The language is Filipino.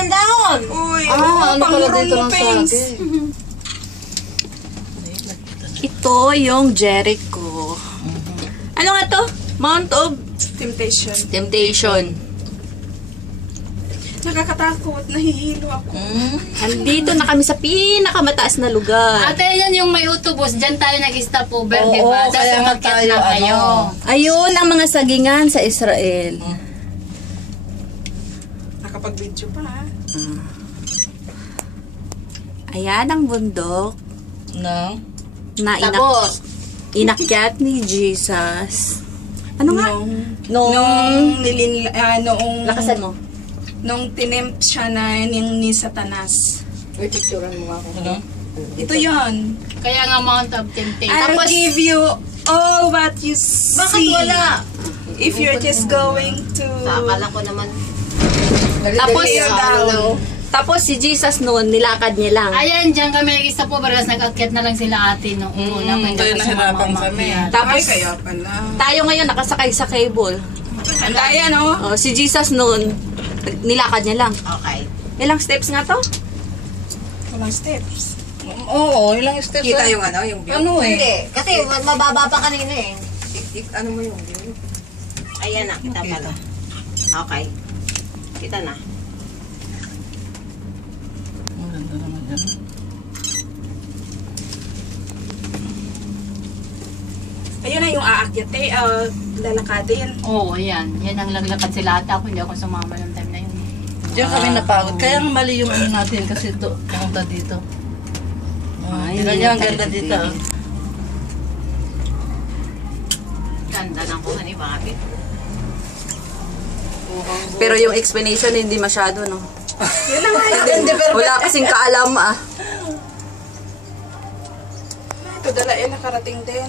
ng dahon. Uy, ano pala dito ng Pings. sabi? Ito yung Jericho. Ano nga to? Mount of Temptation. Nakakatakot, nahihilo ako. Andito na kami sa pinakamataas na lugar. Ate, yan yung may utubos. Diyan tayo nag-stop over, Oo, di ba? kaya nga umakyat tayo, na kayo. Ayun ang mga sagingan sa Israel. Nakapag-video pa, ha? Ayan ang bundok Nang? na Tapos, inakyat ni Jesus. Ano nga? Noong Lakasan mo. nung tinempt siya na ni Satanas. may picturean mo ako. Ano? Ito yon. Kaya nga Mount of Temptation. I'll give you all what you see. Bakit wala? If you're just going to... Akala ko naman. Tapos, Tear down. tapos si Jesus noon, nilakad niya lang. Ayan, dyan kami nag-stop over. Tapos nag-akyat na lang sila ate noong una. Ito yung nahirapan kami. Tapos, kaya pala. tayo ngayon nakasakay sa cable. Ang daya, no? Si Jesus noon, nilakad niya lang. Okay. Ilang steps nga to? Walang steps. Oo, ilang steps. Kita yung ano, yung view? Ano eh? Hindi, kasi mababa pa kanina eh. Ano mo yung view? Ayan na, kita pala. Okay. Kita na. Maganda naman yan. Ayun na yung aakyat eh. Lalakadin. Oo, ayan. Yan ang laglakad sila ate. Ako hindi ako sumama ng time na yun. Diyan kami napagod. Kaya nga mali yung ano natin kasi ito, pumunta dito. Tingnan niya, ang ganda dito. Ganda ng kuha ni Bobby. Pero yung explanation hindi masyado, no? Yun na nga yun. Wala kasing kaalam, ah. Ito dala nakarating din.